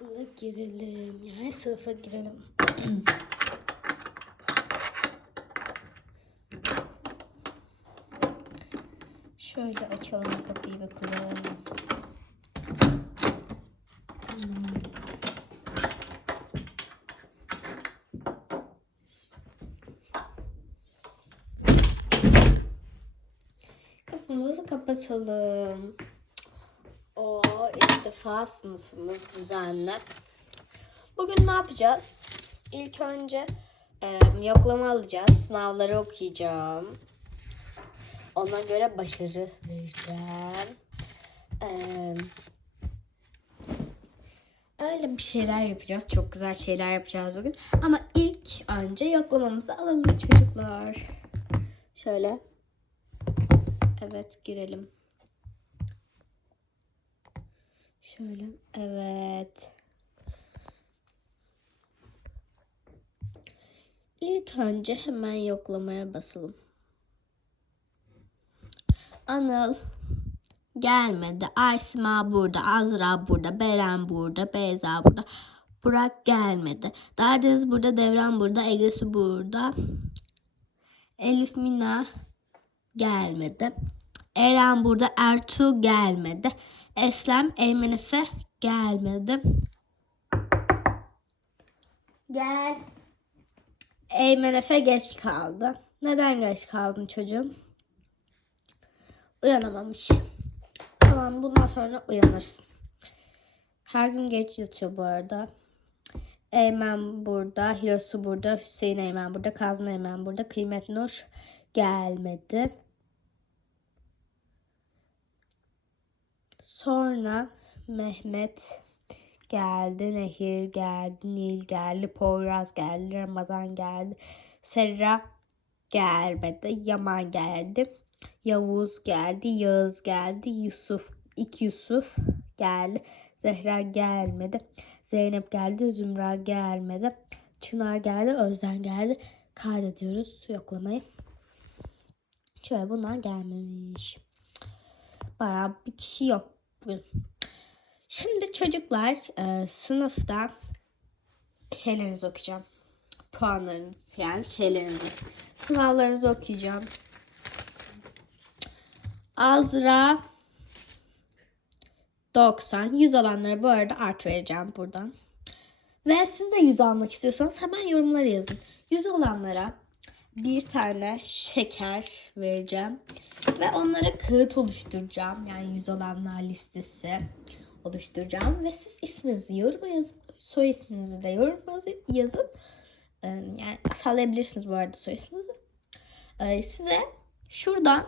okula girelim. Yani sınıfa girelim. Şöyle açalım kapıyı bakalım. Kapımızı kapatalım. O ilk defa sınıfımız düzenli. Bugün ne yapacağız? İlk önce e, yoklama alacağız. Sınavları okuyacağım. Ona göre başarı vereceğim. E, öyle bir şeyler yapacağız. Çok güzel şeyler yapacağız bugün. Ama ilk önce yoklamamızı alalım çocuklar. Şöyle. Evet girelim. Şöyle. Evet. İlk önce hemen yoklamaya basalım. Anıl gelmedi. Aysima burada. Azra burada. Beren burada. Beyza burada. Burak gelmedi. Dardeniz burada. Devran burada. Egesi burada. Elif Mina gelmedi. Eren burada. Ertuğ gelmedi. Eslem Eymen Efe gelmedi. Gel. Eymen Efe geç kaldı. Neden geç kaldın çocuğum? Uyanamamış. Tamam bundan sonra uyanırsın. Her gün geç yatıyor bu arada. Eymen burada, Hirosu burada, Hüseyin Eymen burada, Kazma Eymen burada, Kıymet Nur gelmedi. Sonra Mehmet geldi, Nehir geldi, Nil geldi, Poyraz geldi, Ramazan geldi, Serra gelmedi, Yaman geldi, Yavuz geldi, Yağız geldi, Yusuf, iki Yusuf geldi, Zehra gelmedi, Zeynep geldi, Zümra gelmedi, Çınar geldi, Özden geldi. Kaydediyoruz yoklamayı. Şöyle bunlar gelmemiş. Bayağı bir kişi yok bugün. Şimdi çocuklar e, sınıfta şeylerinizi okuyacağım. Puanlarınız yani şeylerinizi. Sınavlarınızı okuyacağım. Azra 90. 100 olanlara bu arada art vereceğim buradan. Ve siz de 100 almak istiyorsanız hemen yorumlara yazın. 100 olanlara bir tane şeker vereceğim. Ve onlara kağıt oluşturacağım. Yani 100 olanlar listesi oluşturacağım. Ve siz isminizi yoruma yazın. Soy isminizi de yoruma yazın. Ee, Yani sallayabilirsiniz bu arada soy isminizi. Ee, Size şuradan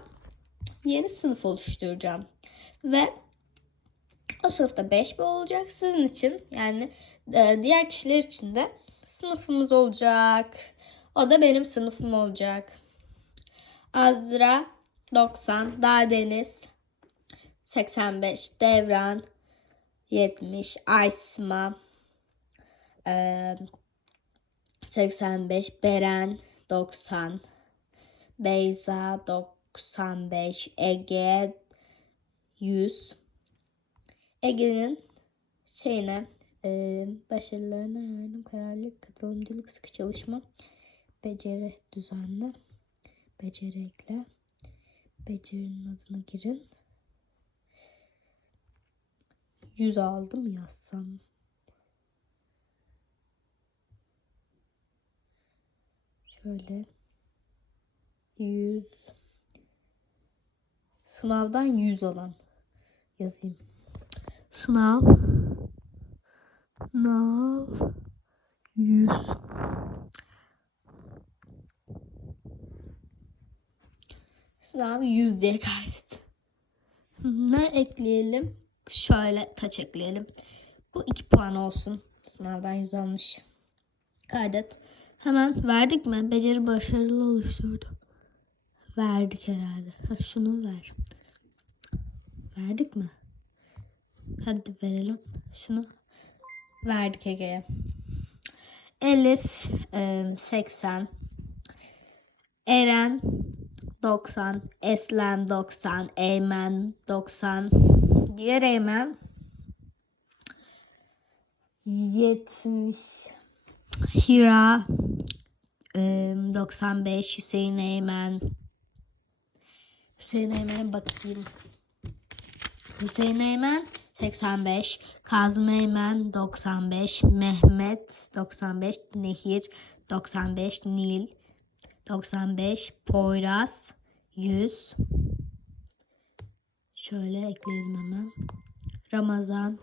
yeni sınıf oluşturacağım. Ve o sınıfta 5 bir olacak. Sizin için yani e, diğer kişiler için de sınıfımız olacak. O da benim sınıfım olacak. Azra 90, Dağdeniz 85, Devran. 70, Aysma e, 85, Beren. 90, Beyza. 95, Ege. 100. Ege'nin şeyine e, başarılarına yardım, kararlılık, katılımcılık, sıkı çalışma, beceri düzenli, beceri ekle, becerinin adını girin. 100 aldım yazsam. Şöyle 100 sınavdan 100 alan yazayım. Sınav Sınav 100 Sınav 100 diye kaydet. Ne ekleyelim? Şöyle kaç ekleyelim? Bu 2 puan olsun. Sınavdan 100 almış. Kaydet. Hemen verdik mi? Beceri başarılı oluşturdu. Verdik herhalde. Ha, şunu ver. Verdik mi? Hadi verelim. Şunu verdik Ege'ye. Elif e, 80. Eren 90. Eslem 90. Eymen 90. Diğer Eymen 70 Hira e, 95 Hüseyin Eymen Hüseyin Eymen'e bakayım. Hüseyin Eymen 85, Kazım Eymen 95, Mehmet 95, Nehir 95, Nil 95, Poyraz 100. Şöyle ekleyelim hemen. Ramazan.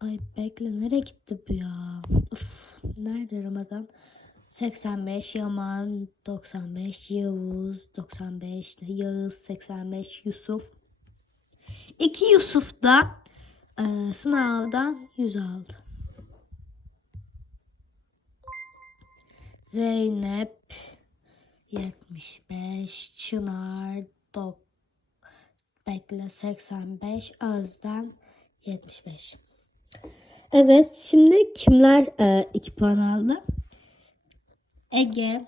Ay bekle nereye gitti bu ya? Uf, nerede Ramazan? 85 Yaman 95 Yavuz 95 Yağız 85 Yusuf. İki Yusuf da e, sınavdan 100 aldı. Zeynep 75 Çınar dok bekle 85 Özden 75. Evet şimdi kimler e, 2 puan aldı? Ege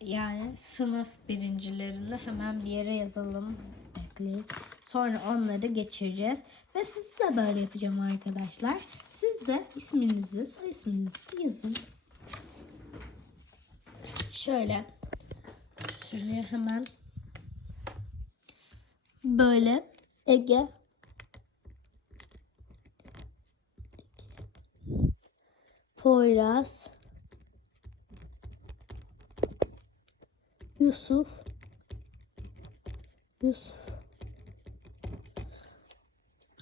yani sınıf birincilerini hemen bir yere yazalım. Bekleyin. Sonra onları geçireceğiz. Ve siz de böyle yapacağım arkadaşlar. Siz de isminizi, soy isminizi yazın. Şöyle. Şuraya hemen böyle Ege Poyraz Yusuf Yusuf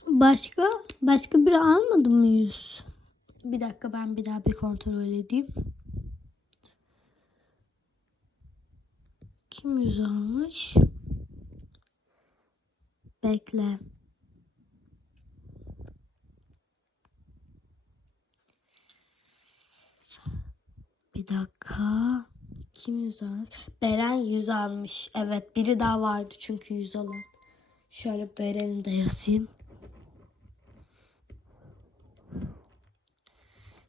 Başka başka biri almadı mı yüz? Bir dakika ben bir daha bir kontrol edeyim. Kim yüz almış? Bekle. Bir dakika. Kim yüz almış? Beren yüz almış. Evet biri daha vardı çünkü yüz alan. Şöyle Beren'i de yazayım.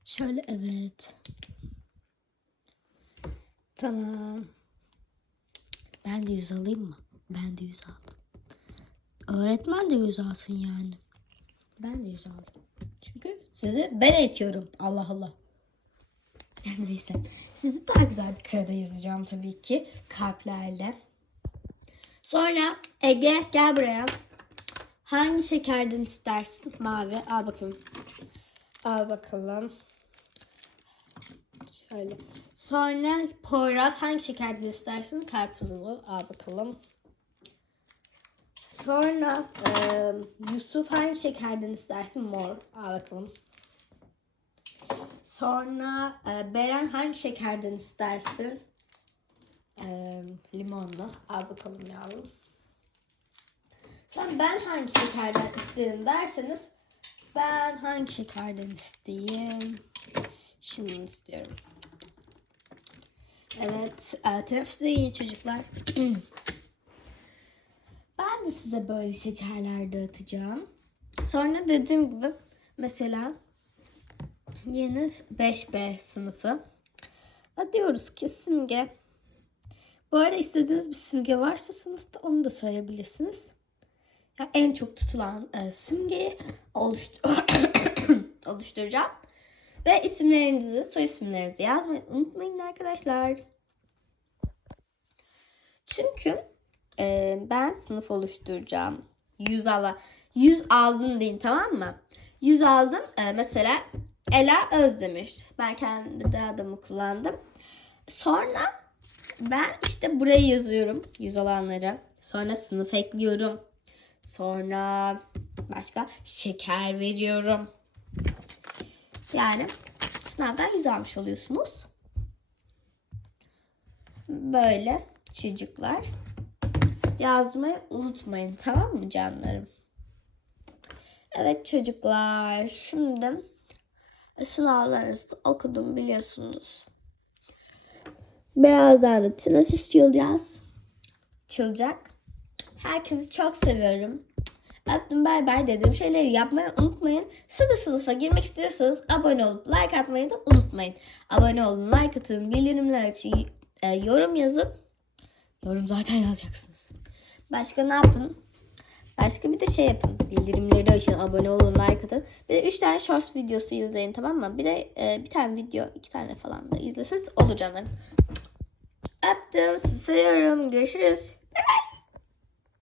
Şöyle evet. Tamam. Ben de yüz alayım mı? Ben de yüz aldım. Öğretmen de yüz alsın yani. Ben de yüz aldım. Çünkü sizi ben eğitiyorum. Allah Allah. Neyse. Sizi daha güzel bir kağıda yazacağım tabii ki. Kalplerle. Sonra Ege gel buraya. Hangi şekerden istersin? Mavi. Al bakayım. Al bakalım. Şöyle. Sonra Poyraz hangi şekerden istersin? Karpuzlu. Al bakalım. Sonra e, Yusuf hangi şekerden istersin? Mor. Al bakalım. Sonra e, Beren hangi şekerden istersin? E, limonlu. Al bakalım yavrum. Sonra ben hangi şekerden isterim derseniz ben hangi şekerden isteyeyim? Şimdi istiyorum. Evet, e, teneffüste yiyin çocuklar. ben de size böyle şekerler dağıtacağım. Sonra dediğim gibi mesela yeni 5B sınıfı. Diyoruz ki simge. Bu arada istediğiniz bir simge varsa sınıfta onu da söyleyebilirsiniz. Ya en çok tutulan e, simgeyi oluştur- oluşturacağım. Ve isimlerinizi, soy isimlerinizi yazmayı unutmayın arkadaşlar. Çünkü e, ben sınıf oluşturacağım. 100 ala 100 aldım deyin tamam mı? 100 aldım. E, mesela Ela Özdemir. Ben kendi adımı kullandım. Sonra ben işte buraya yazıyorum 100 alanları. Sonra sınıf ekliyorum. Sonra başka şeker veriyorum. Yani sınavdan 100 almış oluyorsunuz. Böyle çocuklar. Yazmayı unutmayın tamam mı canlarım? Evet çocuklar şimdi sınavlarınızı okudum biliyorsunuz. Birazdan da teneffüs çalacağız. Çalacak. Herkesi çok seviyorum. Öptüm bay bay dediğim şeyleri yapmayı unutmayın. Siz sınıfa girmek istiyorsanız abone olup like atmayı da unutmayın. Abone olun, like atın, bildirimler açın, e, yorum yazın. Yorum zaten yazacaksınız. Başka ne yapın? Başka bir de şey yapın. Bildirimleri açın. Abone olun. Like atın. Bir de 3 tane short videosu izleyin tamam mı? Bir de e, bir tane video, iki tane falan da izleseniz olur canlarım. Öptüm. Seviyorum. Görüşürüz.